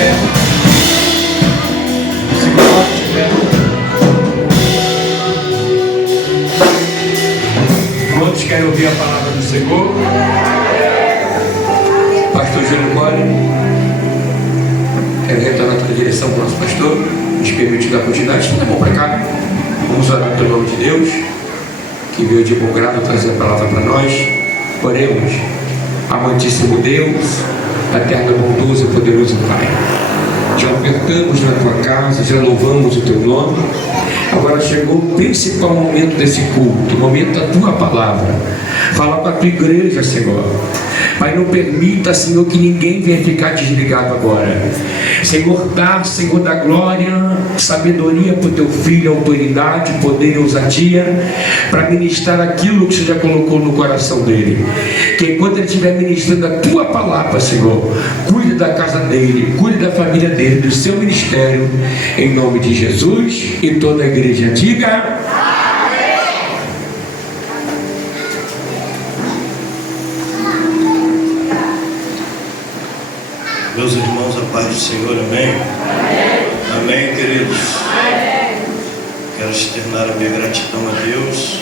pé. Se coloque de pé. Quantos querem ouvir a palavra do Senhor? Pastor Júlio Cole, quero retornar toda a direção para o nosso pastor. Nos permite dar continuidade. Está bom para cá. Vamos orar pelo nome de Deus, que veio de bom grado trazer a palavra para nós. Oremos. Amantíssimo Deus, eterno, bondoso e poderoso Pai, já ofertamos na tua casa, já louvamos o teu nome. Agora chegou o principal momento desse culto, o momento da tua palavra. Fala para a tua igreja, Senhor. Pai, não permita, Senhor, que ninguém venha ficar desligado agora. Senhor, dá, Senhor da glória, sabedoria para o teu filho, autoridade, poder e ousadia, para ministrar aquilo que o Senhor já colocou no coração dele. Que enquanto ele estiver ministrando a tua palavra, Senhor, cuide da casa dele, cuide da família dele, do seu ministério, em nome de Jesus. E toda a igreja diga: meus irmãos, a paz do Senhor, amém? Amém, amém, queridos? Amém. Quero externar a minha gratidão a Deus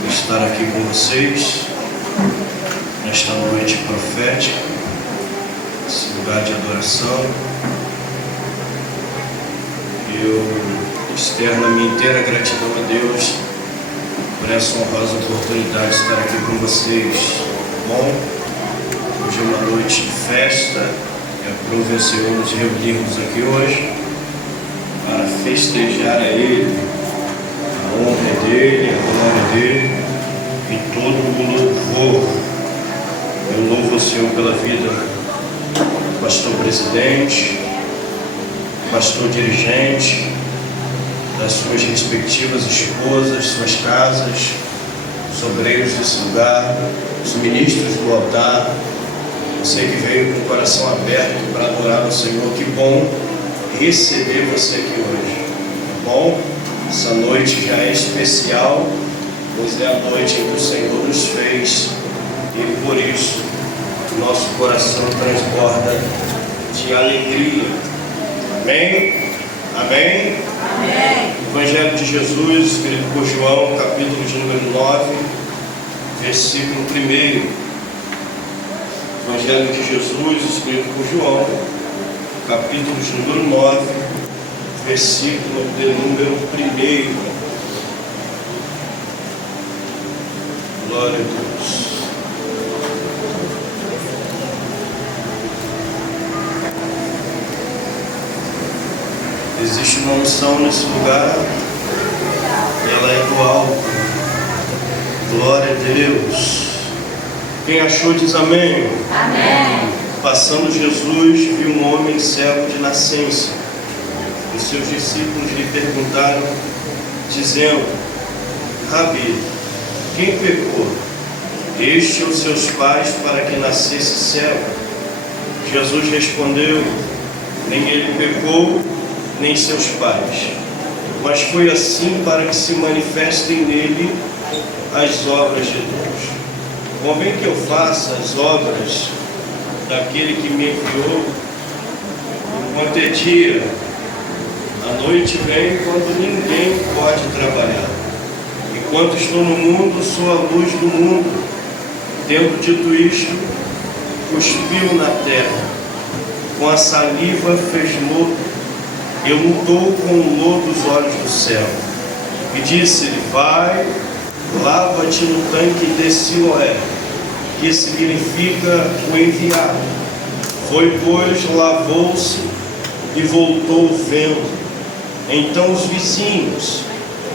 por estar aqui com vocês nesta noite profética, nesse lugar de adoração. Eu externo a minha inteira gratidão a Deus por essa honrosa oportunidade de estar aqui com vocês. Bom, hoje é uma noite de festa. Aprove o Senhor nos reunirmos aqui hoje para festejar a Ele, a honra é dEle, a glória dEle e todo o louvor. Eu louvo o Senhor pela vida do pastor presidente, pastor dirigente, das suas respectivas esposas, suas casas, os obreiros desse lugar, os ministros do altar. Você que veio com o coração aberto para adorar o Senhor, que bom receber você aqui hoje. Tá bom? Essa noite já é especial, pois é a noite em que o Senhor nos fez, e por isso o nosso coração transborda de alegria. Amém? Amém? Amém. Evangelho de Jesus, escrito por João, capítulo de número 9, versículo 1. Evangelho de Jesus, escrito por João, capítulo de número 9, versículo de número 1. Glória a Deus. Existe uma unção nesse lugar, e ela é do alto. Glória a Deus. Quem achou diz amém. Amém. Passando Jesus, viu um homem cego de nascença. Os seus discípulos lhe perguntaram, dizendo: Rabi, quem pecou, este ou seus pais, para que nascesse cego? Jesus respondeu: nem ele pecou, nem seus pais, mas foi assim para que se manifestem nele as obras de Deus. Convém que eu faça as obras daquele que me enviou enquanto é dia. A noite vem quando ninguém pode trabalhar. Enquanto estou no mundo, sou a luz do mundo. Tendo dito isto, cuspiu na terra. Com a saliva fez lodo e untou com o lodo os olhos do céu. E disse-lhe: vai, lava-te no tanque de Siloé, que significa o enviado. Foi, pois, lavou-se e voltou vendo. Então os vizinhos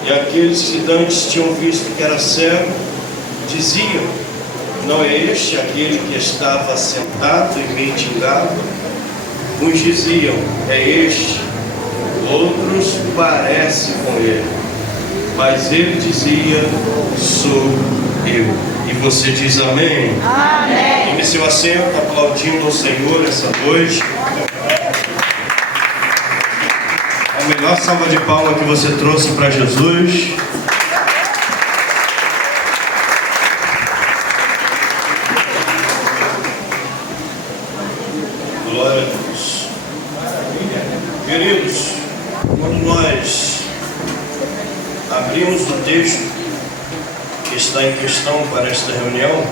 e aqueles que dantes tinham visto que era cego diziam: não é este aquele que estava sentado e mendigava? Uns diziam: é este. Outros: parece com ele. Mas ele dizia: sou eu. E você diz amém? Amém. Tome seu assento, aplaudindo ao Senhor essa noite. A melhor salva de palmas que você trouxe para Jesus. Glória a Deus. Queridos, quando nós abrimos o texto que está em questão para esta reunião,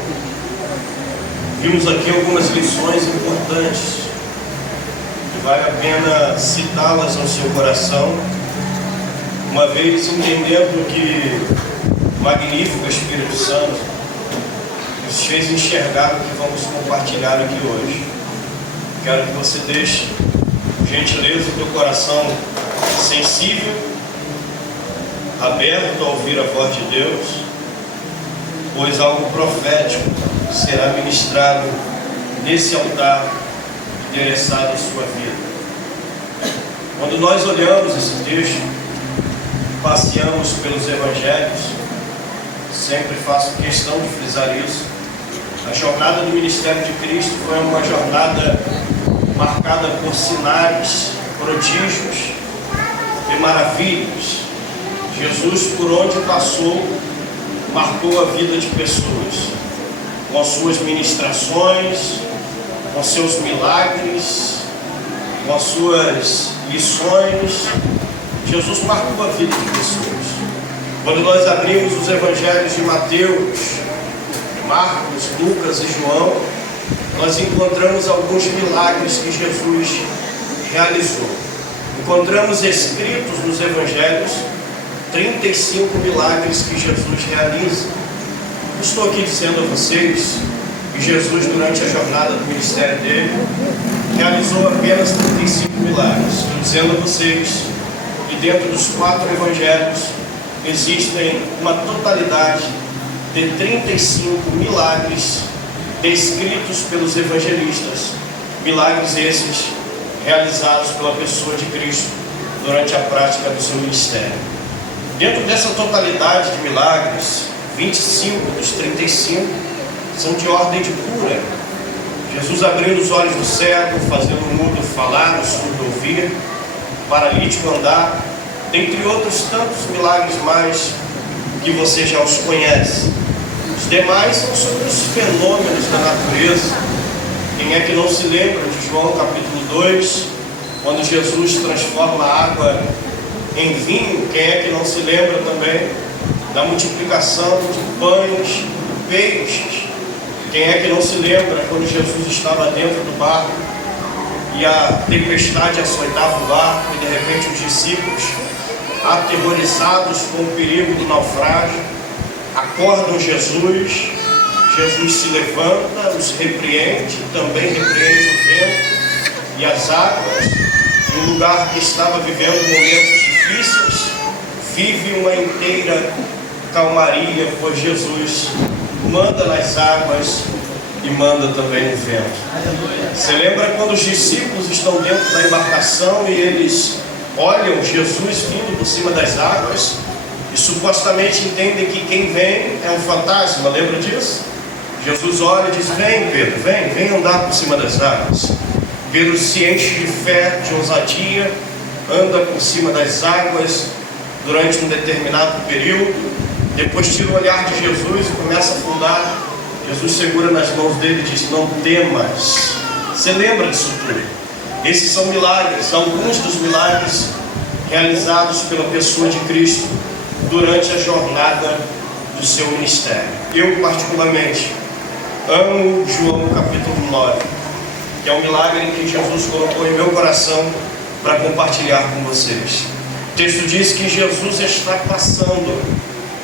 vimos aqui algumas lições importantes que vale a pena citá-las ao seu coração, uma vez entendendo que o magnífico Espírito Santo nos fez enxergar o que vamos compartilhar aqui hoje. Quero que você deixe, por gentileza, o teu coração sensível, aberto a ouvir a voz de Deus, pois algo profético será ministrado nesse altar endereçado à sua vida. Quando nós olhamos esse texto, passeamos pelos evangelhos, sempre faço questão de frisar isso, a jornada do ministério de Cristo foi uma jornada marcada por sinais, prodígios e maravilhas. Jesus, por onde passou, marcou a vida de pessoas, com as suas ministrações, com seus milagres, com as suas lições. Jesus marcou a vida de pessoas. Quando nós abrimos os evangelhos de Mateus, Marcos, Lucas e João, nós encontramos alguns milagres que Jesus realizou. Encontramos escritos nos evangelhos 35 milagres que Jesus realiza. Estou aqui dizendo a vocês que Jesus, durante a jornada do ministério dele, realizou apenas 35 milagres. Estou dizendo a vocês que dentro dos 4 evangelhos existem uma totalidade de 35 milagres descritos pelos evangelistas, milagres esses realizados pela pessoa de Cristo durante a prática do seu ministério. Dentro dessa totalidade de milagres, 25 dos 35 são de ordem de cura. Jesus abrindo os olhos do cego, fazendo o mudo falar, o surdo ouvir, o paralítico andar, dentre outros tantos milagres mais que você já os conhece. Os demais são sobre os fenômenos da natureza. Quem é que não se lembra de João capítulo 2, quando Jesus transforma a água em vinho? Quem é que não se lembra também da multiplicação de pães e peixes? Quem é que não se lembra quando Jesus estava dentro do barco e a tempestade açoitava o barco e de repente os discípulos, aterrorizados com o perigo do naufrágio, acordam Jesus, Jesus se levanta, os repreende, também repreende o vento e as águas, e o lugar que estava vivendo momentos difíceis, vive uma inteira calmaria, pois Jesus manda nas águas e manda também o vento. Você lembra quando os discípulos estão dentro da embarcação e eles olham Jesus vindo por cima das águas e supostamente entendem que quem vem é um fantasma? Lembra disso? Jesus olha e diz: vem Pedro, vem andar por cima das águas. Pedro se enche de fé, de ousadia, anda por cima das águas durante um determinado período, depois tira o olhar de Jesus e começa a afundar. Jesus segura nas mãos dele e diz: não temas. Você lembra disso tudo? Esses são milagres, alguns dos milagres realizados pela pessoa de Cristo durante a jornada do seu ministério. Eu particularmente amo João capítulo 9, que é um milagre que Jesus colocou em meu coração para compartilhar com vocês. O texto diz que Jesus está passando,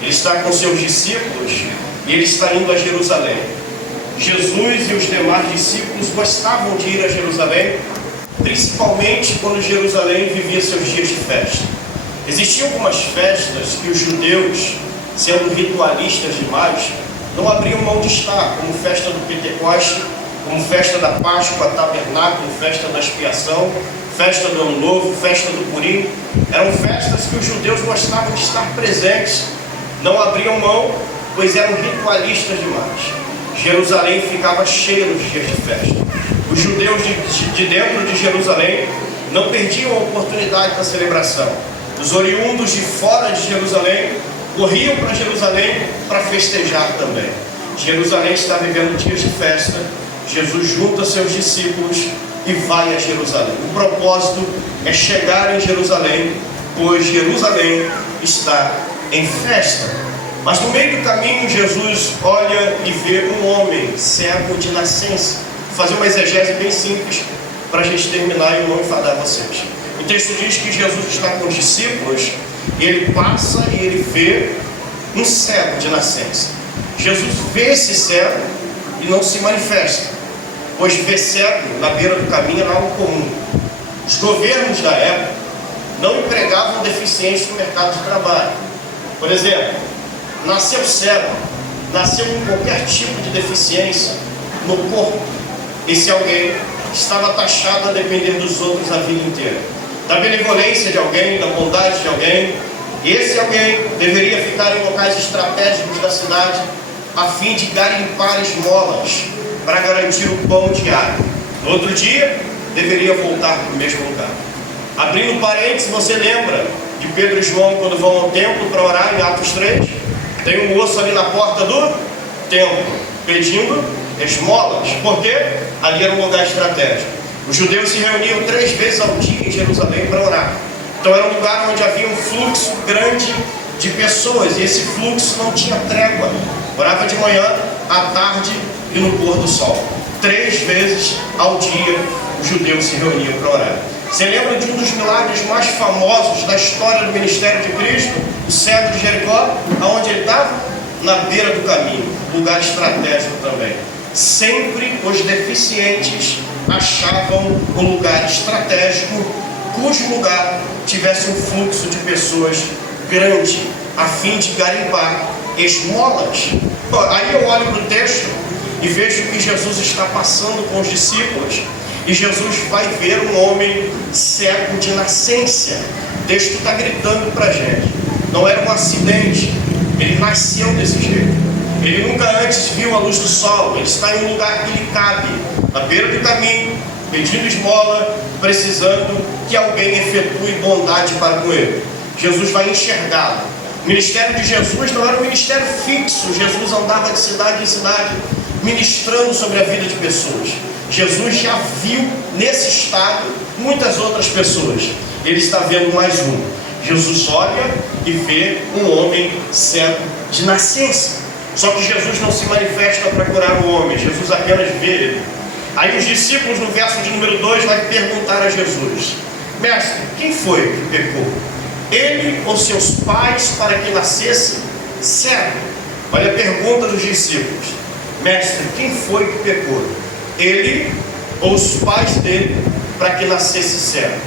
ele está com seus discípulos e ele está indo a Jerusalém. Jesus e os demais discípulos gostavam de ir a Jerusalém, principalmente quando Jerusalém vivia seus dias de festa. Existiam algumas festas que os judeus, sendo ritualistas demais, não abriam mão de estar, como festa do Pentecoste, como festa da Páscoa, tabernáculo, festa da expiação, festa do Ano Novo, festa do Purim. Eram festas que os judeus gostavam de estar presentes, não abriam mão, pois eram ritualistas demais. Jerusalém ficava cheia nos dias de festa. Os judeus de dentro de Jerusalém não perdiam a oportunidade da celebração. Os oriundos de fora de Jerusalém corriam para Jerusalém para festejar também. Jerusalém está vivendo dias de festa. Jesus junta seus discípulos e vai a Jerusalém. O propósito é chegar em Jerusalém, pois Jerusalém está em festa. Mas no meio do caminho, Jesus olha e vê um homem cego de nascença. Vou fazer uma exegese bem simples para a gente terminar e não enfadar vocês. O texto diz que Jesus está com os discípulos, ele passa e ele vê um cego de nascença. Jesus vê esse cego e não se manifesta, pois ver cego na beira do caminho era algo comum. Os governos da época não empregavam deficientes no mercado de trabalho. Por exemplo, nasceu cego, nasceu com qualquer tipo de deficiência no corpo, esse alguém estava taxado a depender dos outros a vida inteira, da benevolência de alguém, da bondade de alguém. Esse alguém deveria ficar em locais estratégicos da cidade a fim de garimpar esmolas para garantir o pão diário. No outro dia, deveria voltar para o mesmo lugar. Abrindo parênteses, você lembra de Pedro e João quando vão ao templo para orar em Atos 3? Tem um moço ali na porta do templo pedindo esmolas, porque ali era um lugar estratégico. Os judeus se reuniam 3 vezes ao dia em Jerusalém para orar. Então era um lugar onde havia um fluxo grande de pessoas, e esse fluxo não tinha trégua. Orava de manhã, à tarde e no pôr do sol. 3 vezes ao dia os judeus se reuniam para orar. Você lembra de um dos milagres mais famosos da história do ministério de Cristo? O cego de Jericó, aonde ele estava? Na beira do caminho, lugar estratégico também. Sempre os deficientes achavam um lugar estratégico cujo lugar tivesse um fluxo de pessoas grande, a fim de garimpar esmolas. Aí eu olho para o texto e vejo que Jesus está passando com os discípulos, e Jesus vai ver um homem cego de nascença. O texto está gritando para a gente, não era um acidente, ele nasceu desse jeito. Ele nunca antes viu a luz do sol, ele está em um lugar que lhe cabe, na beira do caminho, pedindo esmola, precisando que alguém efetue bondade para com ele. Jesus vai enxergá-lo. O ministério de Jesus não era um ministério fixo. Jesus andava de cidade em cidade, ministrando sobre a vida de pessoas. Jesus já viu nesse estado muitas outras pessoas. Ele está vendo mais um. Jesus olha e vê um homem cego de nascença. Só que Jesus não se manifesta para curar o homem, Jesus apenas vê ele. Aí os discípulos, no verso de número 2, vai perguntar a Jesus: Mestre, quem foi que pecou? Ele ou seus pais para que nascesse cego? Olha a pergunta dos discípulos: Mestre, quem foi que pecou? Ele ou os pais dele para que nascesse cego?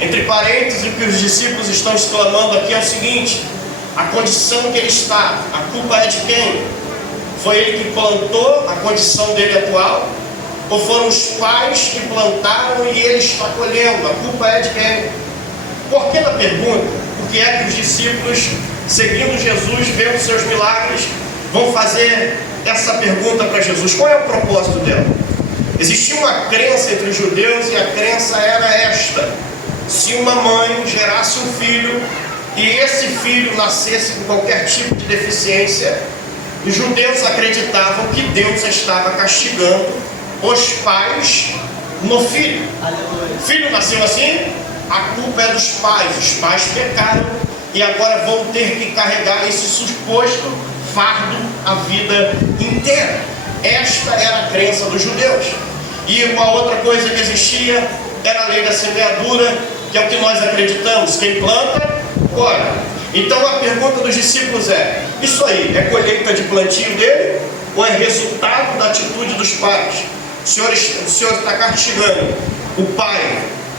Entre parênteses, o que os discípulos estão exclamando aqui é o seguinte: a condição que ele está, a culpa é de quem? Foi ele que plantou a condição dele atual? Ou foram os pais que plantaram e ele está colhendo? A culpa é de quem? Por que na pergunta? Porque é que os discípulos, seguindo Jesus, vendo seus milagres, vão fazer essa pergunta para Jesus. Qual é o propósito dela? Existia uma crença entre os judeus, e a crença era esta: se uma mãe gerasse um filho e esse filho nascesse com qualquer tipo de deficiência, os judeus acreditavam que Deus estava castigando os pais no filho. O filho nasceu assim, a culpa é dos pais. Os pais pecaram e agora vão ter que carregar esse suposto fardo a vida inteira. Esta era a crença dos judeus. E uma outra coisa que existia era a lei da semeadura, que é o que nós acreditamos: quem planta, colhe. Então a pergunta dos discípulos é: isso aí é colheita de plantio dele, ou é resultado da atitude dos pais? O senhor está castigando o pai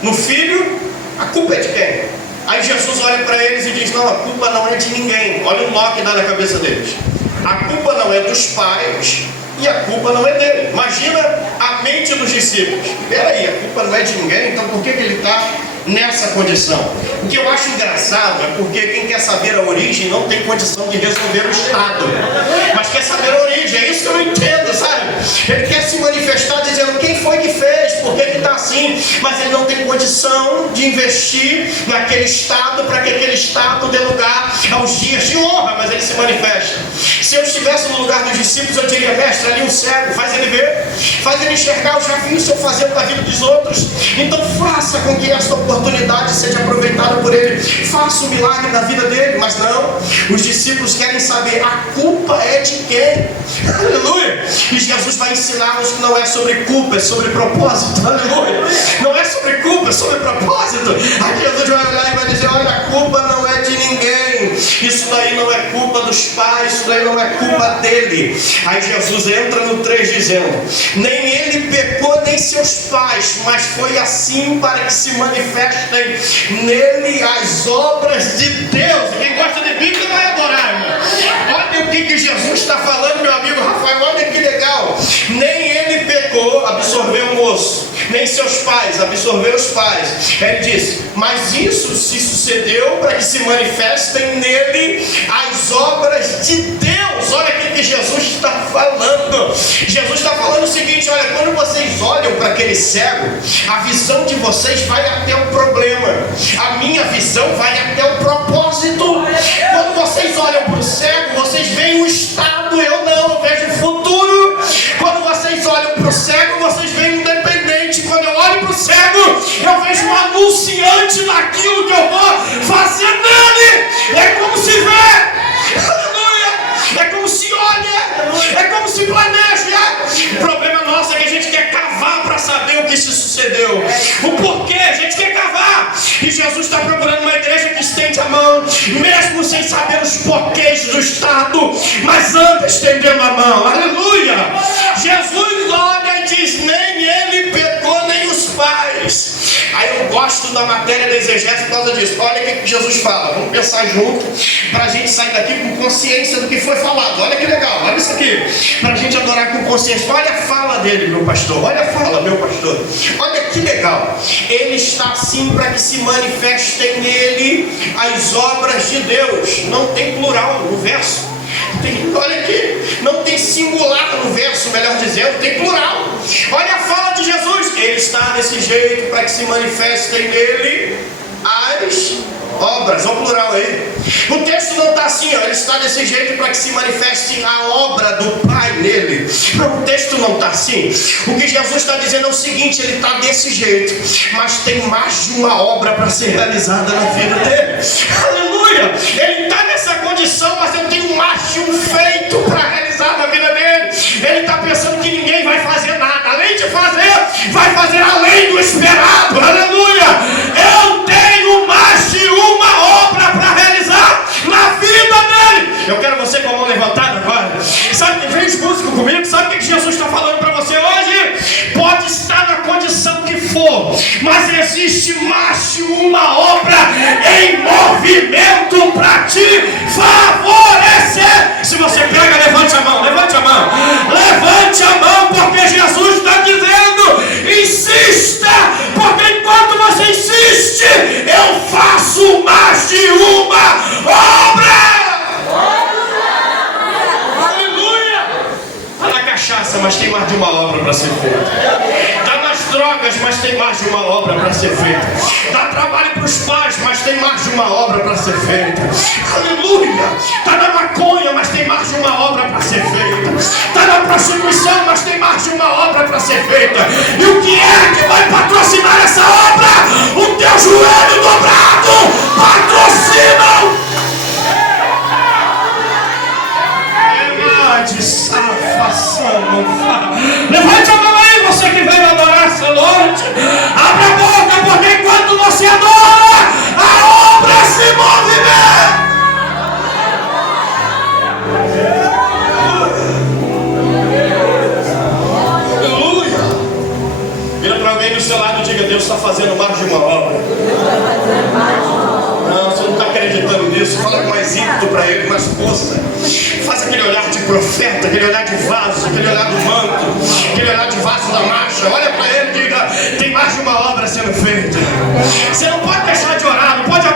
no filho, a culpa é de quem? Aí Jesus olha para eles e diz: não, a culpa não é de ninguém. Olha o nó que dá na cabeça deles. A culpa não é dos pais e a culpa não é dele. Imagina a mente dos discípulos: peraí, a culpa não é de ninguém, então por que ele está nessa condição? O que eu acho engraçado é porque quem quer saber a origem não tem condição de resolver o estado, mas quer saber a origem. É isso que eu não entendo, sabe? Ele quer se manifestar dizendo quem foi que fez, por que está assim, mas ele não tem condição de investir naquele estado para que aquele estado dê lugar aos dias de honra, mas ele se manifesta. Se eu estivesse no lugar dos discípulos, eu diria: mestre, ali um cego, faz ele ver, faz ele enxergar. Eu já vi o Senhor fazendo na vida dos outros, então faça com que esta oportunidade seja aproveitada por ele, faça o milagre na vida dele. Mas não, os discípulos querem saber a culpa é de quem. Aleluia. E Jesus vai ensinar-nos que não é sobre culpa, é sobre propósito. Aleluia. Não é sobre culpa, é sobre propósito. Aí Jesus vai olhar e vai dizer: olha, a culpa não é de ninguém, isso daí não é culpa dos pais, isso daí não é culpa dele. Aí Jesus entra no 3 dizendo: nem ele pecou, nem seus pais, mas foi assim para que se manifestem nele as obras de Deus. Quem gosta de Bíblia vai adorar, irmão. Olha o que Jesus está falando, meu amigo Rafael, olha que legal. Nem ele pecou, absorveu o moço, nem seus pais, absorveu os pais. Ele diz: mas isso se sucedeu para que se manifestem nele as obras de Deus. Olha o que Jesus está falando. Jesus está falando o seguinte: olha, quando vocês olham para aquele cego, a visão de vocês vai até o problema, a minha visão vai até o propósito. Quando vocês olham para o cego, vocês veem o estado, eu não, eu vejo o futuro. Quando vocês olham para o cego, vocês veem o dependente. Quando eu olho para o cego, eu vejo um anunciante daquilo que eu vou fazer nele. É como se vê, aleluia, é como se olha, é como se planeja. O problema nosso é que a gente quer cavar para saber o que se sucedeu, o porquê, a gente quer cavar. E Jesus está procurando uma igreja que estende a mão, mesmo sem saber os porquês do estado, mas anda estendendo a mão. Aleluia. Jesus olha e diz: nem ele pecou, nem os pais. Aí eu gosto da matéria da exegese por causa disso. Olha o que Jesus fala. Vamos pensar junto para a gente sair daqui com consciência do que foi falado. Olha que legal, olha isso aqui, para a gente adorar com consciência. Olha a fala dele, meu pastor. Olha a fala, meu pastor. Olha que legal. Ele está assim para que se manifestem nele as obras de Deus. Não tem plural no verso. Olha aqui, não tem singular no verso, melhor dizendo, tem plural. Olha a fala de Jesus: ele está desse jeito para que se manifestem nele as obras, olha o plural aí. O texto não está assim, ó, ele está desse jeito para que se manifeste a obra do Pai nele. Não, o texto não está assim. O que Jesus está dizendo é o seguinte: ele está desse jeito, mas tem mais de uma obra para ser realizada na vida dele. Aleluia. Ele está nessa condição, mas eu tenho mais de um feito para realizar na vida dele. Ele está pensando que ninguém vai fazer nada, além de fazer, vai fazer além do esperado. Aleluia. Eu tenho mais de uma obra para realizar na vida dele. Eu quero você com a mão levantada agora. Sabe que vem os músicos comigo? Sabe o que Jesus está falando para você hoje? Pode estar na condição que for, mas existe mais de uma obra em movimento para te favorecer. Se você pega, levante a mão, levante a mão, levante a mão, porque Jesus está dizendo: insista, porque enquanto você insiste, eu faço mais de uma obra. Aleluia. Está na cachaça, mas tem mais de uma obra para ser feita. Está nas drogas, mas tem mais de uma obra para ser feita. Dá trabalho para os pais, mas tem mais de uma obra para ser feita. Aleluia. Está na maconha, mas tem mais de uma obra para ser feita. Está na prostituição, mas tem mais de uma obra para ser feita. E o que é que vai patrocinar essa obra? O teu joelho dobrado patrocina. De salvação. Levante a mão aí, você que veio adorar essa noite. Abre a boca, porque enquanto você adora, a obra se movimenta. Aleluia. Vira para alguém do seu lado e diga: Deus está fazendo mais de uma obra. Não, você não está acreditando nisso. Fala com mais ímpeto para ele, mais força. Faz aquele olhar de profeta, aquele olhar de vaso, aquele olhar do manto, aquele olhar de vaso da marcha. Olha para ele e diga: tem mais de uma obra sendo feita. Você não pode deixar de orar, não pode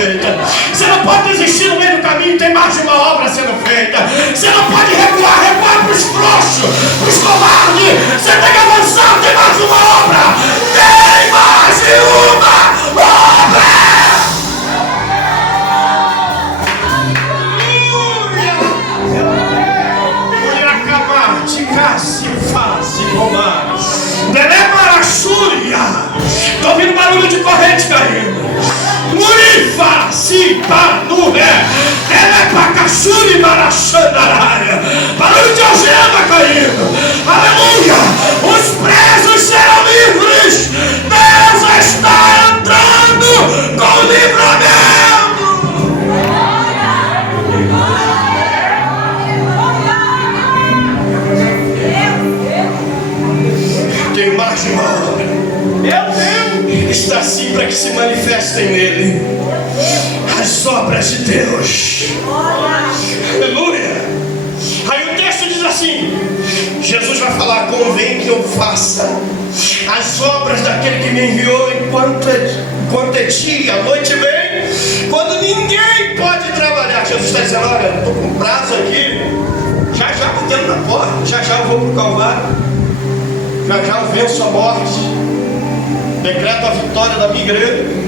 feita. Você não pode desistir no meio do caminho, tem mais de uma obra sendo feita. Você não pode recuar para os frouxos, para os covardes. Você tem que avançar, tem mais de uma obra. Tem mais de uma obra. Estou ouvindo barulho de corrente caindo. Murifa, Sipa, Nuré, Telepacaçuri, Maraxandarária. Barulho de algema caindo. Aleluia! Os presos serão livres. Deus está entrando com o livramento. Tem mais de uma obra. Está assim para que se manifestem nele as obras de Deus. Aleluia. Aí o texto diz assim: Jesus vai falar: convém que eu faça as obras daquele que me enviou enquanto é dia, a noite vem, quando ninguém pode trabalhar. Jesus está dizendo: olha, estou com prazo aqui, já batendo na porta, já eu vou para o Calvário, já eu venço a morte, decreto a vitória da minha igreja.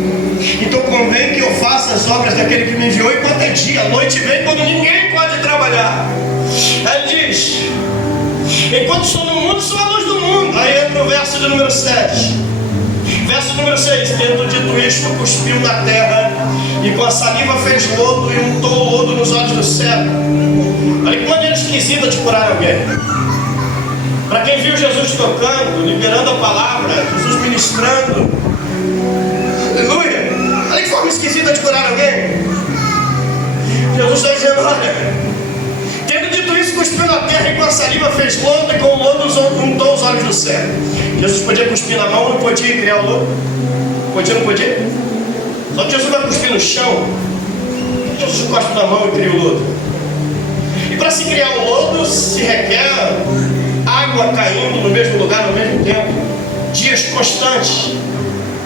Então convém que eu faça as obras daquele que me enviou enquanto é dia, a noite vem, quando ninguém pode trabalhar. Aí ele diz: enquanto sou no mundo, sou a luz do mundo. Aí entra o verso de número 7. Verso número 6: tendo dito isto, cuspiu na terra e com a saliva fez lodo e untou o lodo nos olhos do cego. Olha que maneira esquisita de curar alguém. Para quem viu Jesus tocando, liberando a palavra, Jesus ministrando, aleluia, olha que forma esquisita de curar alguém. Jesus está dizendo: olha, tendo dito isso, cuspiu na terra e com a saliva fez lodo e com o lodo untou os olhos do cego. Jesus podia cuspir na mão, não podia criar o lodo? Podia, não podia? Só que Jesus vai cuspir no chão. Jesus cospe na mão e cria o lodo. E para se criar o lodo se requer água caindo no mesmo lugar, no mesmo tempo, dias constantes,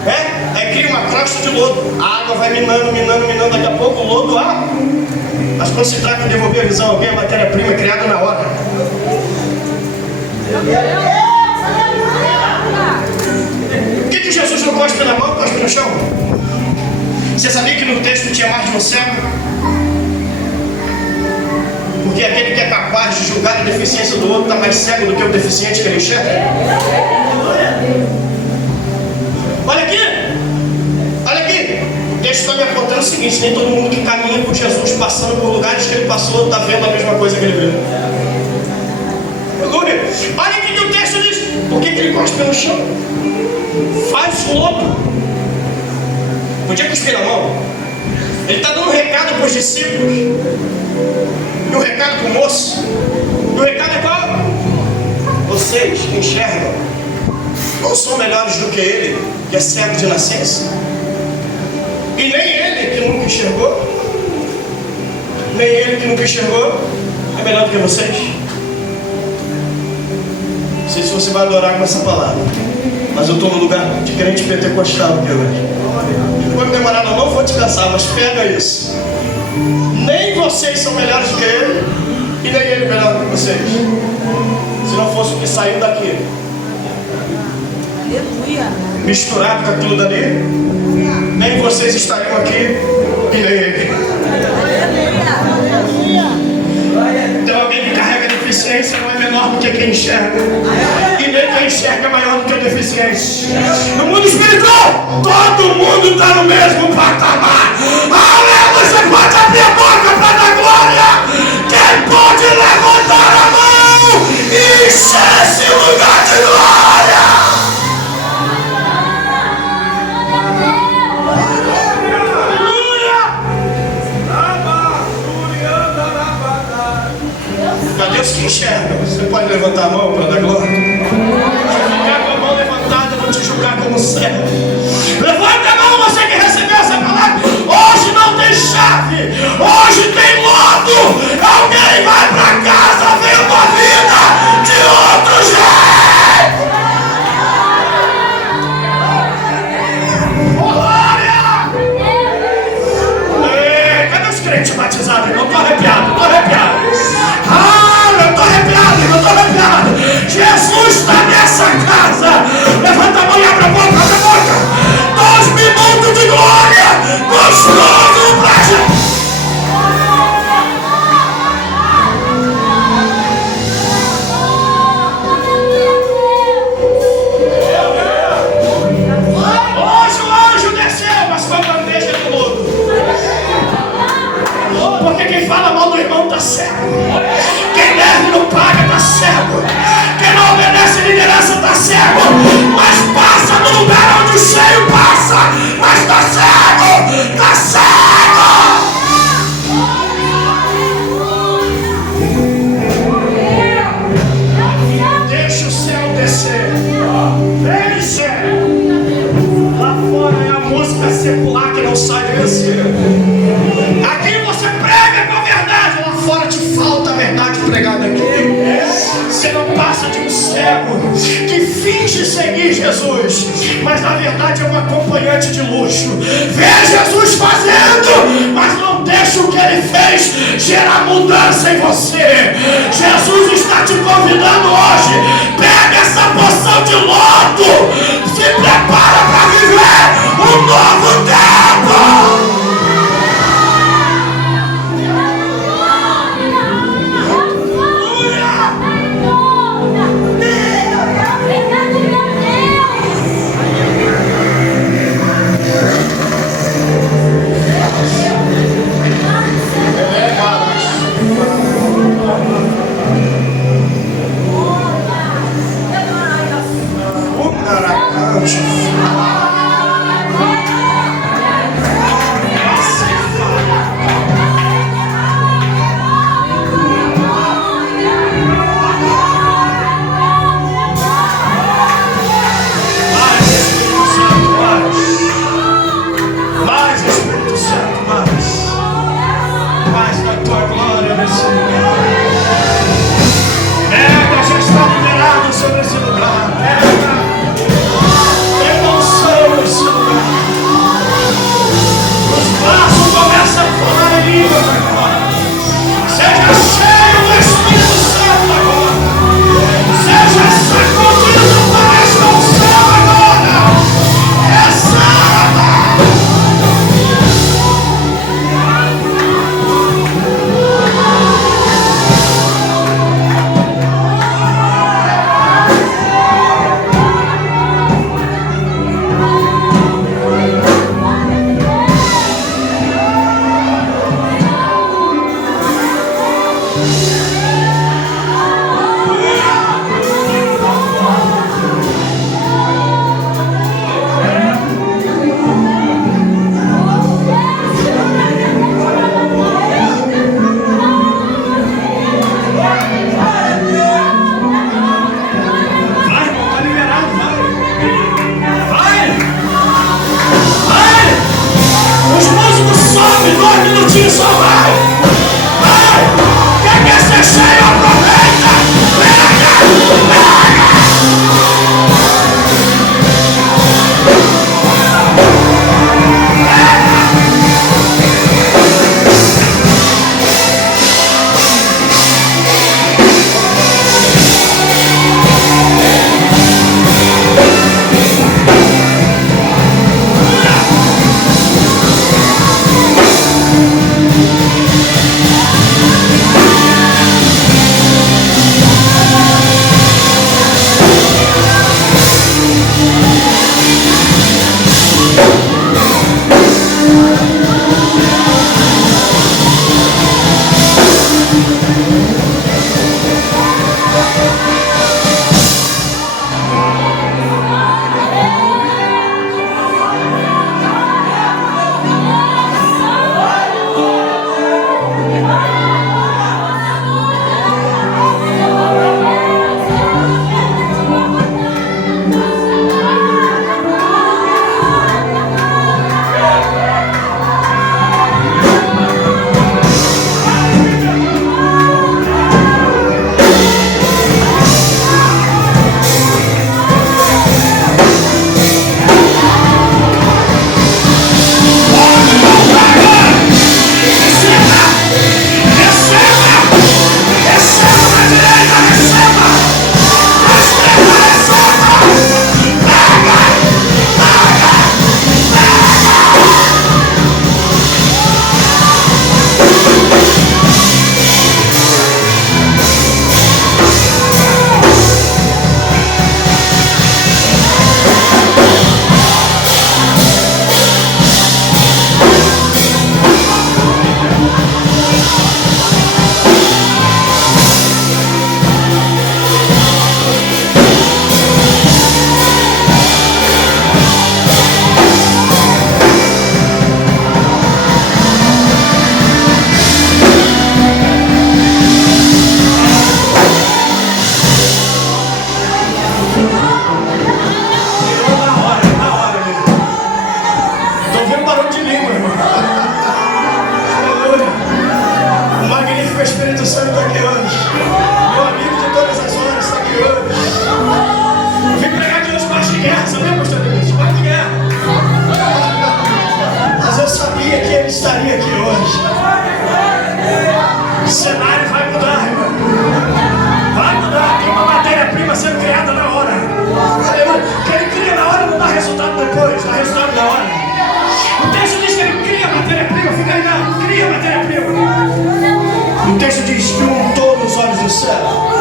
né? Aí cria uma crosta de lodo, a água vai minando, daqui a pouco o lodo mas quando se trata de devolver a visão a alguém, a matéria-prima é criada na hora. Por que Jesus não cospe na mão, cospe no chão? Você sabia que no texto tinha mais de um cego? Porque aquele que é capaz de julgar a deficiência do outro está mais cego do que o deficiente que ele enxerga. Olha aqui. O texto está me apontando o seguinte: nem todo mundo que caminha com Jesus, passando por lugares que ele passou, está vendo a mesma coisa que ele viu. Aleluia. Olha aqui que o texto diz: por que ele cospe no chão? Faz lodo. Podia cuspir na mão. Ele está dando um recado para os discípulos. E o recado para o moço. E o recado é qual? Vocês que enxergam não são melhores do que ele, que é cego de nascença. E nem ele que nunca enxergou. Nem ele que nunca enxergou é melhor do que vocês. Não sei se você vai adorar com essa palavra, mas eu estou no lugar de crente pentecostal aqui hoje. Não vai demorar, não vou te cansar, mas pega isso. Nem vocês são melhores do que ele, e nem ele melhor do que vocês. Se não fosse o que saiu daqui, aleluia, misturado com aquilo dali, nem vocês estariam aqui, e nem ele. Então alguém que carrega deficiência não é menor do que quem enxerga, e nem quem enxerga é maior do que a deficiência. No mundo espiritual, todo mundo está no mesmo patamar. Aleluia! Você pode abrir a boca para dar glória. Quem pode levantar a mão e encher esse lugar de glória? Para Deus que enxerga, você pode levantar a mão para dar glória? Ficar com a mão levantada, não te julgar como cego. Levanta a mão, você que recebeu essa palavra. Hoje não tem chave, hoje tem lodo. Alguém vai para casa vendo a vida de outro jeito. Glória! o cheio passa, mas está cego, está cego. Deixa o céu descer. Vem, céu. Lá fora é a música secular que não sai de você. Aqui você prega com a verdade, lá fora te falta a verdade pregada aqui. Você não passa de um cego que finge seguir Jesus, mas na verdade é um acompanhante de luxo. Vê Jesus fazendo, mas não deixa o que ele fez gerar mudança em você. Jesus está te convidando hoje. Pega essa poção de lodo, se prepara para viver um novo tempo. ele estaria aqui hoje. O cenário vai mudar, irmão. Vai mudar. Tem uma matéria-prima sendo criada na hora. O que ele cria na hora não dá resultado depois, dá resultado na hora. O texto diz que ele cria matéria-prima, fica ligado, cria matéria-prima. O texto diz que untou nos olhos do céu.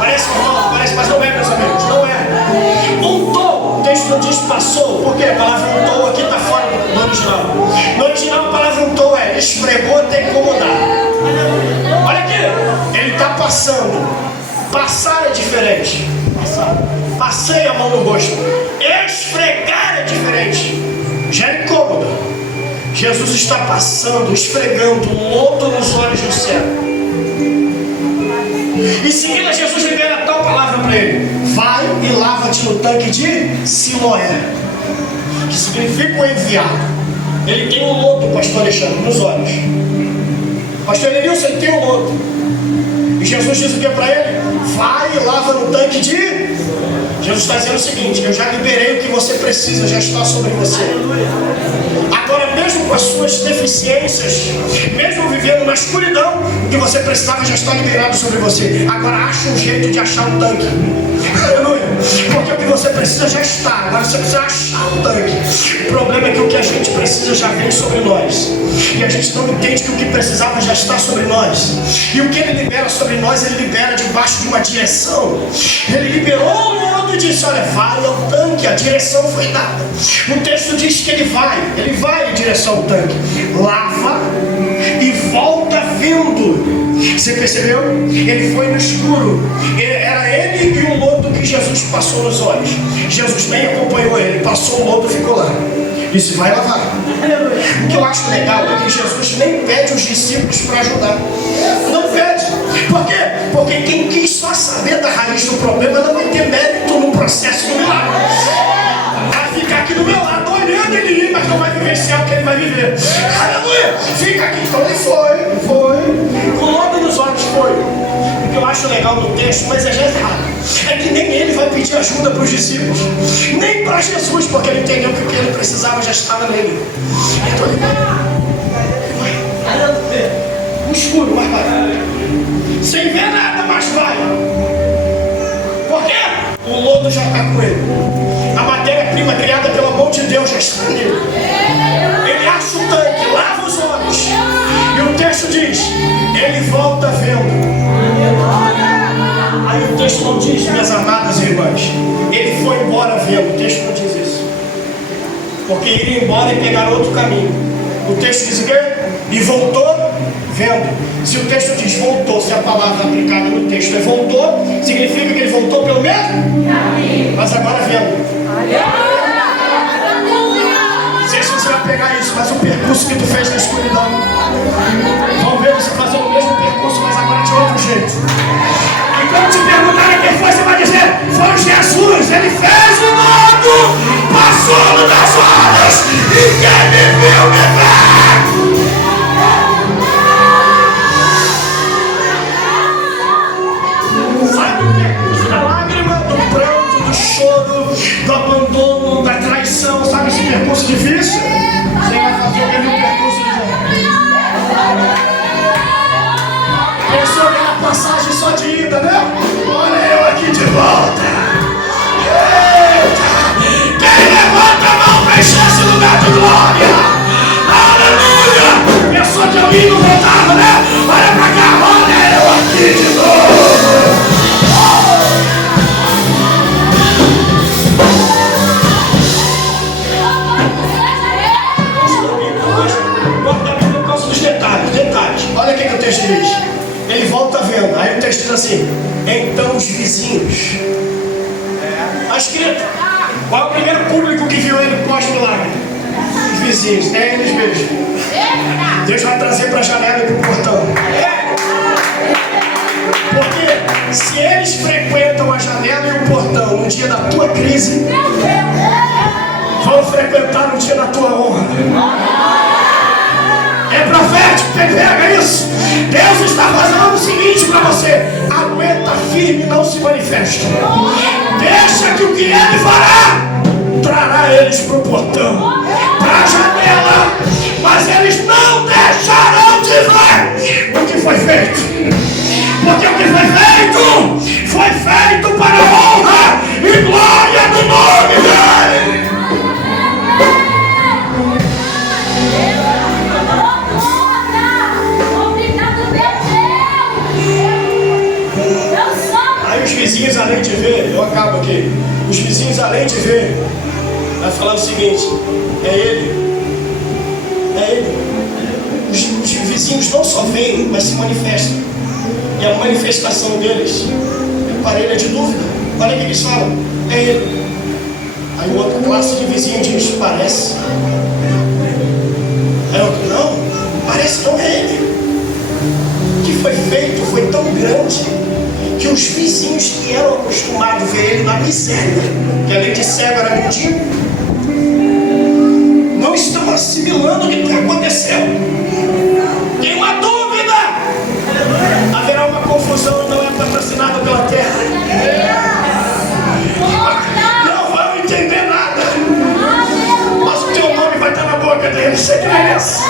Parece que não, parece, mas não é, meus amigos, não é. Untou, o texto não diz passou, porque a palavra untou aqui está fora do original. No original a palavra untou é esfregou até incomodar. Olha aqui, ele está passando. Passar é diferente. Passei a mão no rosto. Esfregar é diferente. Já é incômodo. Jesus está passando, esfregando um lodo nos olhos do céu. Em seguida Jesus libera tal palavra para ele: vai e lava-te no tanque de Siloé, que significa o enviado. Ele tem um lodo, pastor Alexandre, nos olhos. Pastor Elenilson, ele tem um lodo. E Jesus diz o que para ele? Vai e lava no tanque de... Jesus está dizendo o seguinte: eu já liberei o que você precisa, já está sobre você. Agora, mesmo com as suas deficiências, mesmo vivendo na escuridão, o que você precisava já está liberado sobre você. Agora acha um jeito de achar um tanque. Aleluia. Porque o que você precisa já está. Agora você precisa achar um tanque. O problema é que o que a gente precisa já vem sobre nós. E a gente não entende que o que precisava já está sobre nós. E o que ele libera sobre nós, ele libera debaixo de uma direção. Ele liberou o mundo e disse: olha, vai ao tanque. A direção foi dada. O texto diz que ele vai em direção ao tanque, lava e volta vindo. Você percebeu? Ele foi no escuro. Era ele e o lodo que Jesus passou nos olhos. Jesus nem acompanhou ele, passou o lodo e ficou lá. Disse: vai lavar. O que eu acho legal é que Jesus nem pede os discípulos para ajudar. Não pede. Por quê? Porque quem quis só saber da raiz do problema não vai ter mérito no processo do milagre. Vai ficar aqui do meu lado, olhando ele ir, mas não vai vivenciar o que ele vai viver. Aleluia! Fica aqui. Então ele foi. Com o lodo nos olhos foi. O que eu acho legal no texto, mas é errado, é que nem ele vai pedir ajuda para os discípulos, nem para Jesus, porque ele entendeu que o que ele precisava já estava nele. Então ele vai. No escuro, mas vai. Sem ver nada, mas vai. Por quê? O lodo já está com ele. A matéria-prima criada pela mão de Deus já está nele. Ele acha o tanque, lava os olhos. E o texto diz: ele volta vendo. Aí o texto não diz, minhas amadas irmãs, ele foi embora vendo. O texto não diz isso. Porque ir embora e pegar outro caminho. O texto diz o quê? E voltou vendo. Se o texto diz voltou, se a palavra aplicada no texto é voltou, significa que ele voltou pelo mesmo caminho, mas agora vendo. Não sei se você vai pegar isso, mas o percurso que tu fez na escuridão, vamos ver você fazendo o mesmo percurso, mas agora de outro jeito. E quando te perguntarem quem foi, você vai dizer: foi Jesus. Ele fez o mundo, passou das horas, e quem me viu me vê. Sai do percurso da lágrima, do pranto, do choro, do abandono, da traição. Sabe esse percurso difícil? Você vai fazer o mesmo percurso de novo. Pensou aquela passagem só de ida, né? Olha eu aqui de volta. Eita! Quem levanta a mão para encher esse lugar de glória? Aleluia! Pensou que eu ia e não voltava, né? Olha pra cá, olha eu aqui de novo. Detalhes. Olha o que o texto diz. Ele volta vendo. Aí o texto diz assim: então os vizinhos. Está escrito. Qual é o primeiro público que viu ele pós-milagre? Os vizinhos. É eles mesmos. Deus vai trazer para a janela e para o portão. Porque se eles frequentam a janela e o portão no dia da tua crise, vão frequentar no dia da tua honra. É profético, pega isso. Deus está fazendo o seguinte para você: aguenta firme, não se manifesta. Deixa que o que ele fará trará eles para o portão, para a janela. foi feito. Porque o que foi feito para a honra e glória do nome dele. Aí os vizinhos, além de ver, eu acabo aqui, os vizinhos, além de ver, vai falar o seguinte: é ele. Os vizinhos não só veem, mas se manifestam. E a manifestação deles é parelha de dúvida. Olha o que eles falam: é ele. Aí o outro classe de vizinho diz: parece. Aí o outro: não, parece que não é ele. O que foi feito foi tão grande que os vizinhos que eram acostumados a ver ele na miséria, que além de cego era mendigo, não estão assimilando o que aconteceu. Tem uma dúvida. Haverá uma confusão, não é patrocinada pela terra. Não vão entender nada. Mas o teu nome vai estar na boca deles. Você cresce.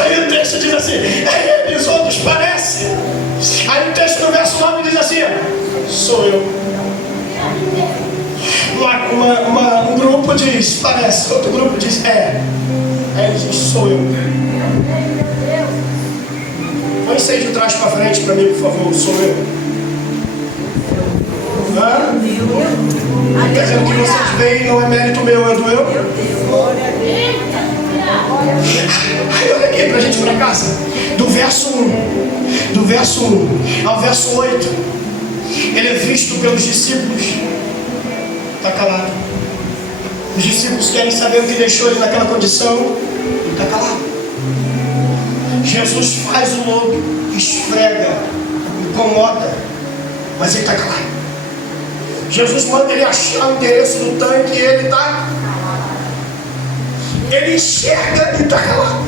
Aí o texto diz assim: é ele, os outros parecem. Aí o texto no verso 9 diz assim: sou eu. Um grupo diz parece, outro grupo diz é. Aí ele diz sou eu. Põe isso aí de trás para frente para mim, por favor. Sou eu. Quer dizer, o que vocês veem não é mérito meu, é do eu. Aí olha aqui pra gente ir pra casa. Do verso 1 ao verso 8, ele é visto pelos discípulos. Está calado. Os discípulos querem saber o que deixou ele naquela condição. Ele está calado. Jesus faz o lobo, esfrega, incomoda, mas ele está calado. Jesus manda ele achar o endereço do tanque e ele está. Ele enxerga e está calado.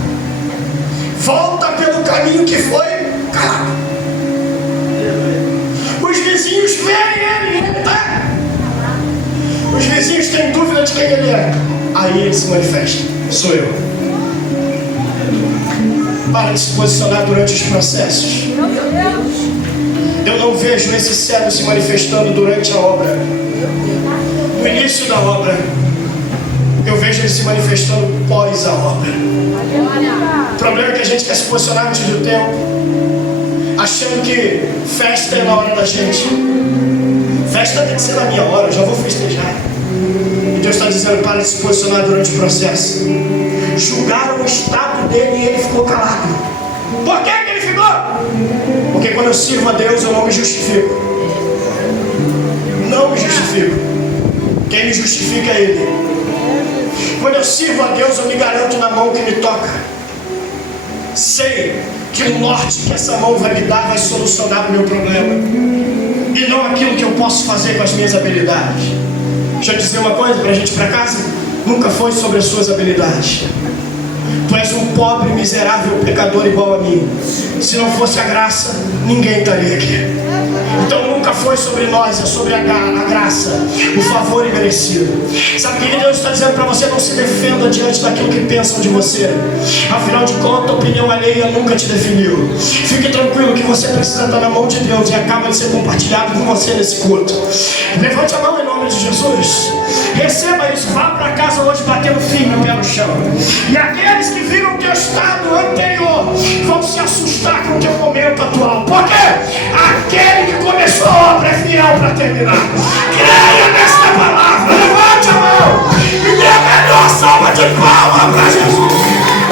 Volta pelo caminho que foi calado. Os vizinhos veem ele e ele está. Os vizinhos têm dúvida de quem ele é. Aí ele se manifesta: sou eu. Para de se posicionar durante os processos. Eu não vejo esse cego se manifestando durante a obra. No início da obra, eu vejo ele se manifestando pós a obra. O problema é que a gente quer se posicionar antes do tempo, achando que festa é na hora da gente. Festa tem que ser na minha hora, eu já vou festejar. E Deus está dizendo: para de se posicionar durante o processo. Julgaram o estado dele e ele ficou calado. Por que ele ficou? Porque quando eu sirvo a Deus eu não me justifico. Não me justifico. Quem me justifica é Ele. Quando eu sirvo a Deus eu me garanto na mão que me toca. Sei que o norte que essa mão vai me dar vai solucionar o meu problema, e não aquilo que eu posso fazer com as minhas habilidades. Deixa eu dizer uma coisa para a gente ir para casa: nunca foi sobre as suas habilidades. Tu és um pobre, miserável pecador igual a mim. Se não fosse a graça, ninguém estaria aqui. Então nunca foi sobre nós, é sobre a graça, o favor imerecido. Sabe o que Deus está dizendo para você? Não se defenda diante daquilo que pensam de você. Afinal de contas, a opinião alheia nunca te definiu. Fique tranquilo que você precisa estar na mão de Deus e acaba de ser compartilhado com você nesse culto. Levante a mão em nome de Jesus. Receba isso, vá para casa hoje batendo firme o pé no chão. E aqueles que viram o teu estado anterior vão se assustar com o teu momento atual. Por quê? Aquele que começou a obra é fiel para terminar.